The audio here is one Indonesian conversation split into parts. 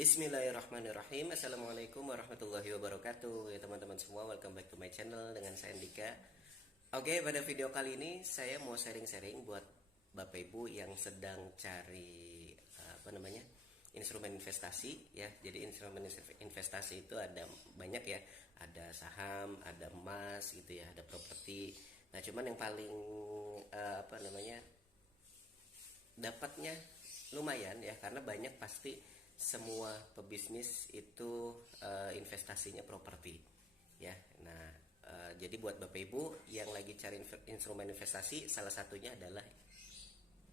Bismillahirrahmanirrahim. Assalamualaikum warahmatullahi wabarakatuh. Ya teman-teman semua, welcome back to my channel dengan saya Andika. Oke, pada video kali ini saya mau sharing-sharing buat Bapak Ibu yang sedang cari instrumen investasi ya. Jadi instrumen investasi itu ada banyak ya. Ada saham, ada emas gitu ya, ada properti. Nah, cuman yang paling dapatnya lumayan ya, karena banyak pasti semua pebisnis itu investasinya properti ya. Nah, jadi buat Bapak Ibu yang lagi cari instrumen investasi, salah satunya adalah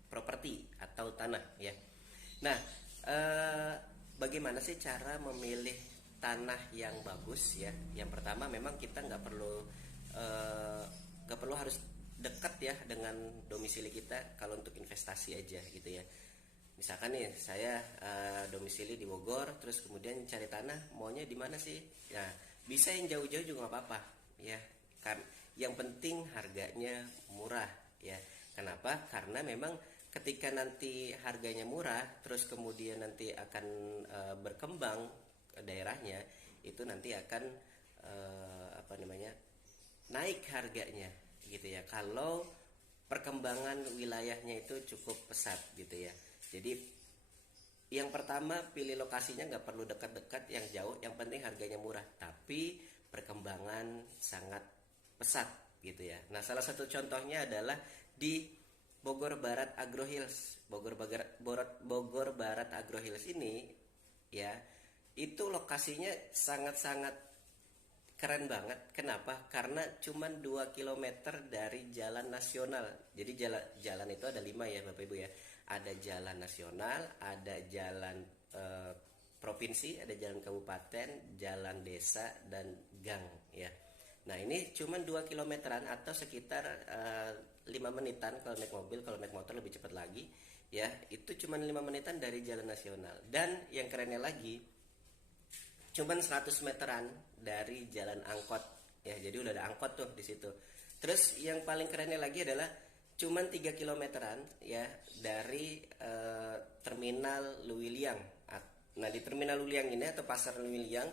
properti atau tanah ya. Nah, bagaimana sih cara memilih tanah yang bagus ya? Yang pertama, memang kita nggak perlu harus dekat ya dengan domisili kita kalau untuk investasi aja gitu ya. Misalkan nih saya domisili di Bogor, terus kemudian cari tanah, maunya di mana sih? Nah, bisa yang jauh-jauh juga nggak apa-apa ya. Kan yang penting harganya murah ya. Kenapa? Karena memang ketika nanti harganya murah, terus kemudian nanti akan berkembang ke daerahnya, itu nanti akan naik harganya gitu ya. Kalau perkembangan wilayahnya itu cukup pesat gitu ya. Jadi yang pertama, pilih lokasinya nggak perlu dekat-dekat, yang jauh, yang penting harganya murah tapi perkembangan sangat pesat gitu ya. Nah, salah satu contohnya adalah di Bogor Barat Agro Hills. Bogor Barat Agro Hills ini ya, itu lokasinya sangat-sangat keren banget. Kenapa? Karena cuman 2 km dari jalan nasional. Jadi jalan itu ada 5 ya Bapak Ibu ya. Ada jalan nasional, ada jalan provinsi, ada jalan kabupaten, jalan desa, dan gang ya. Nah, ini cuman 2 kilometeran atau sekitar 5 menitan kalau naik mobil. Kalau naik motor lebih cepat lagi ya. Itu cuman 5 menitan dari jalan nasional. Dan yang kerennya lagi, cuman 100 meteran dari jalan angkot ya. Jadi udah ada angkot tuh di situ. Terus yang paling kerennya lagi adalah cuman 3 kilometeran ya dari terminal Luwiliang. Nah, di terminal Luwiliang ini atau pasar Luwiliang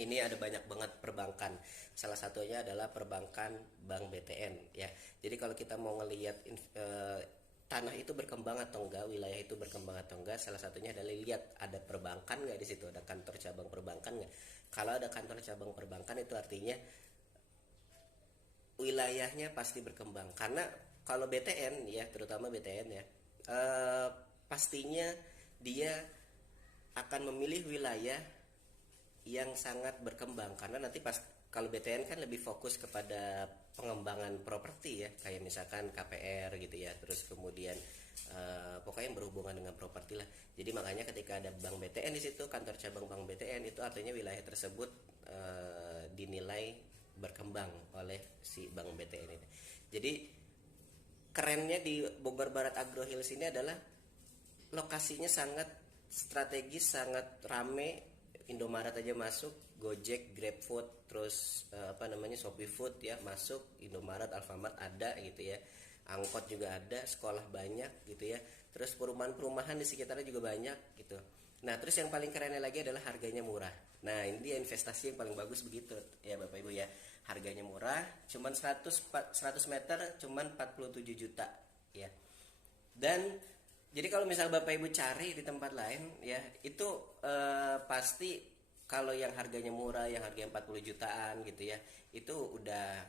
ini ada banyak banget perbankan. Salah satunya adalah perbankan Bank BTN ya. Jadi kalau kita mau ngelihat tanah itu berkembang atau enggak, wilayah itu berkembang atau enggak, salah satunya adalah lihat ada perbankan nggak di situ, ada kantor cabang perbankan nggak. Kalau ada kantor cabang perbankan, itu artinya wilayahnya pasti berkembang. Karena kalau BTN ya, terutama BTN ya, pastinya dia akan memilih wilayah yang sangat berkembang. Karena nanti kalau BTN kan lebih fokus kepada pengembangan properti ya, kayak misalkan KPR gitu ya, terus kemudian pokoknya yang berhubungan dengan properti lah. Jadi makanya ketika ada Bank BTN di situ, kantor cabang Bank BTN, itu artinya wilayah tersebut dinilai berkembang oleh si Bank BTN ini. Jadi kerennya di Bogor Barat Agro Hills ini adalah lokasinya sangat strategis, sangat rame. Indomaret aja masuk, Gojek, GrabFood, terus Shopee Food ya masuk, Indomaret, Alfamart ada gitu ya. Angkot juga ada, sekolah banyak gitu ya. Terus perumahan-perumahan di sekitarnya juga banyak gitu. Nah, terus yang paling kerennya lagi adalah harganya murah. Nah, ini dia investasi yang paling bagus begitu ya Bapak Ibu ya. Harganya murah, cuman 100 meter cuman 47 juta ya. Dan jadi kalau misal Bapak Ibu cari di tempat lain ya, itu pasti kalau yang harganya murah, yang harganya 40 jutaan gitu ya, itu udah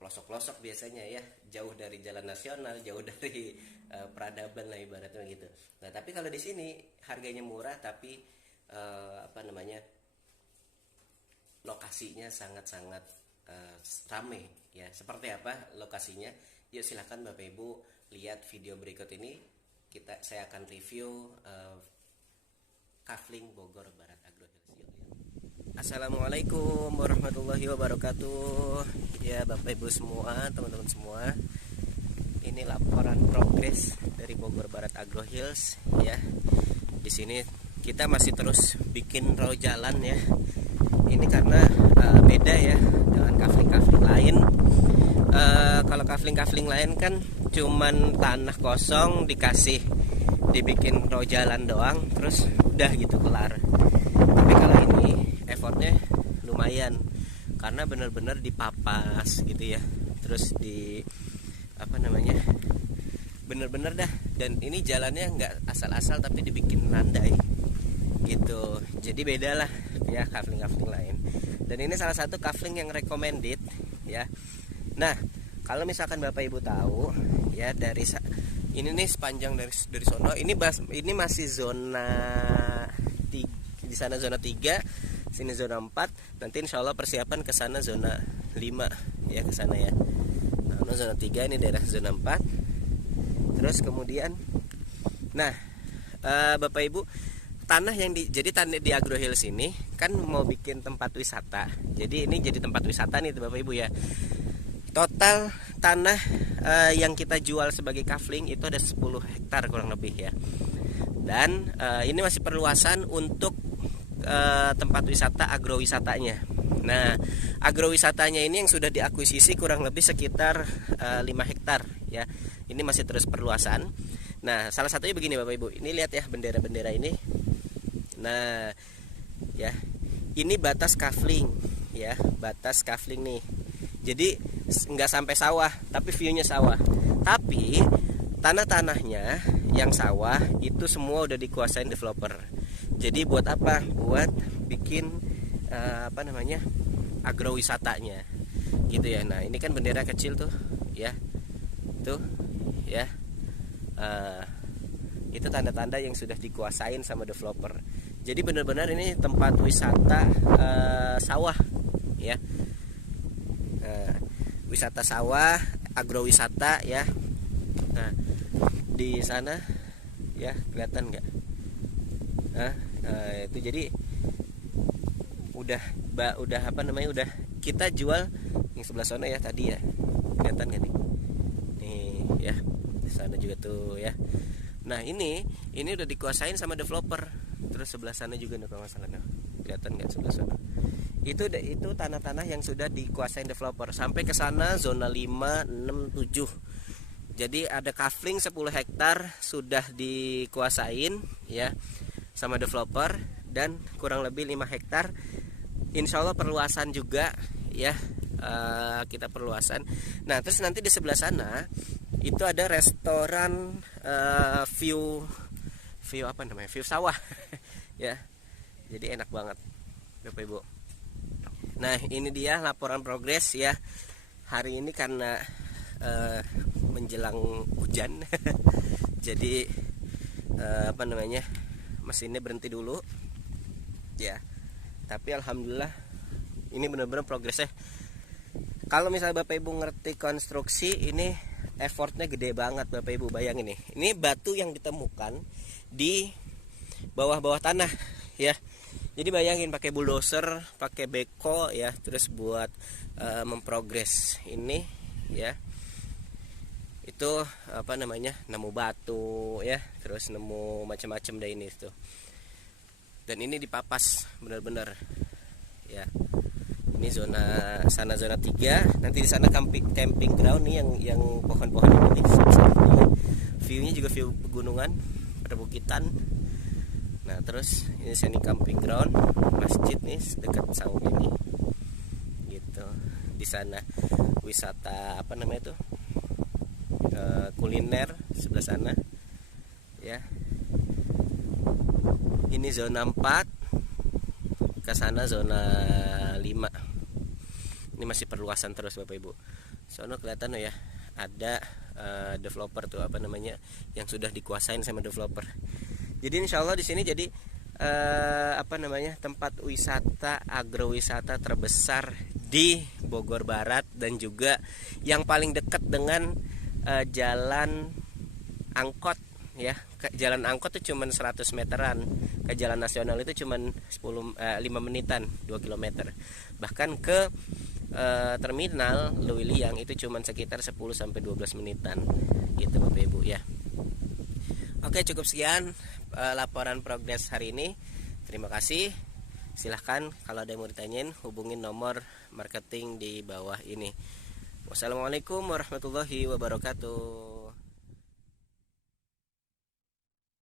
pelosok-pelosok biasanya ya, jauh dari jalan nasional, jauh dari peradaban lah ibaratnya gitu. Nah, tapi kalau di sini harganya murah tapi lokasinya sangat-sangat rame ya. Seperti apa lokasinya? Yuk silakan Bapak Ibu lihat video berikut ini. Saya akan review Kafling Bogor Barat Agro Hills. Yuk. Assalamualaikum warahmatullahi wabarakatuh. Ya Bapak Ibu semua, teman-teman semua. Ini laporan progres dari Bogor Barat Agro Hills ya. Di sini kita masih terus bikin row jalan ya. Ini karena beda ya dengan kafling-kafling lain. Kalau kafling-kafling lain kan cuman tanah kosong dikasih dibikin row jalan doang terus udah gitu kelar. Tapi kalau ini effortnya lumayan karena bener-bener dipapas gitu ya, terus di apa namanya, bener-bener dah. Dan ini jalannya nggak asal-asal tapi dibikin landai gitu, jadi beda lah ya kafling-kafling lain. Dan ini salah satu kafling yang recommended ya. Nah kalau misalkan Bapak Ibu tahu ya, dari ini nih sepanjang dari sono ini masih zona 3, di sana zona 3, sini zona 4. Nanti insya Allah persiapan ke sana zona 5 ya, ke sana ya. Nah, zona 3 ini daerah zona 4. Terus kemudian nah Bapak Ibu, tanah yang jadi tanah di Agro Hills ini kan mau bikin tempat wisata. Jadi ini jadi tempat wisata nih Bapak Ibu ya. Total tanah yang kita jual sebagai kafling itu ada 10 hektar kurang lebih ya. Dan ini masih perluasan untuk tempat wisata agrowisatanya. Nah, agrowisatanya ini yang sudah diakuisisi kurang lebih sekitar 5 hektar ya. Ini masih terus perluasan. Nah, salah satunya begini Bapak Ibu. Ini lihat ya bendera-bendera ini. Nah, ya. Ini batas kafling ya, batas kafling nih. Jadi nggak sampai sawah, tapi view-nya sawah. Tapi tanah-tanahnya yang sawah itu semua udah dikuasain developer. Jadi buat apa? Buat bikin apa namanya, agrowisatanya gitu ya. Nah ini kan bendera kecil tuh ya, tuh ya, itu tanda-tanda yang sudah dikuasain sama developer. Jadi benar-benar ini tempat wisata sawah ya. Wisata sawah, agrowisata ya. Nah, di sana ya kelihatan nggak? Itu jadi udah apa namanya, udah kita jual yang sebelah sana ya tadi ya. Kelihatan nggak nih? Nih ya, di sana juga tuh ya. Nah, ini udah dikuasain sama developer. Terus sebelah sana juga nih kalau nggak salah. Nah, kelihatan nggak sebelah sana? Itu tanah-tanah yang sudah dikuasain developer sampai ke sana zona 5, 6, 7. Jadi ada kafling 10 hektar sudah dikuasain ya sama developer, dan kurang lebih 5 hektar insya Allah perluasan juga ya, kita perluasan. Nah terus nanti di sebelah sana itu ada restoran view apa namanya, view sawah ya. Jadi enak banget Bapak Ibu. Nah ini dia laporan progres ya hari ini karena menjelang hujan jadi apa namanya, mesinnya berhenti dulu ya. Tapi alhamdulillah ini benar-benar progresnya. Kalau misalnya Bapak Ibu ngerti konstruksi, ini effortnya gede banget Bapak Ibu. Bayangin nih, ini batu yang ditemukan di bawah-bawah tanah ya. Jadi bayangin pakai bulldozer, pakai beko ya, terus buat memprogres ini ya. Itu apa namanya, nemu batu ya, terus nemu macam-macam deh ini tuh. Dan ini dipapas benar-benar ya. Ini zona 3. Nanti di sana camping ground nih yang pohon-pohon ini. View-nya juga view pegunungan, perbukitan. Nah terus ini sini camping ground, masjid nih dekat saung ini gitu. Di sana wisata apa namanya itu, kuliner sebelah sana ya. Ini zona 4, ke sana zona 5. Ini masih perluasan terus Bapak Ibu. Sono kelihatan ya ada developer tuh apa namanya, yang sudah dikuasain sama developer. Jadi insya Allah di sini jadi apa namanya, tempat wisata agrowisata terbesar di Bogor Barat, dan juga yang paling dekat dengan jalan angkot ya. Jalan angkot itu cuma 100 meteran, ke jalan nasional itu cuma 5 menitan, 2 km. Bahkan ke terminal Lewiliang itu cuma sekitar 10 sampai 12 menitan gitu Bapak Ibu ya. Oke, cukup sekian laporan progres hari ini. Terima kasih. Silahkan kalau ada yang mau ditanyain, hubungin nomor marketing di bawah ini. Wassalamualaikum warahmatullahi wabarakatuh.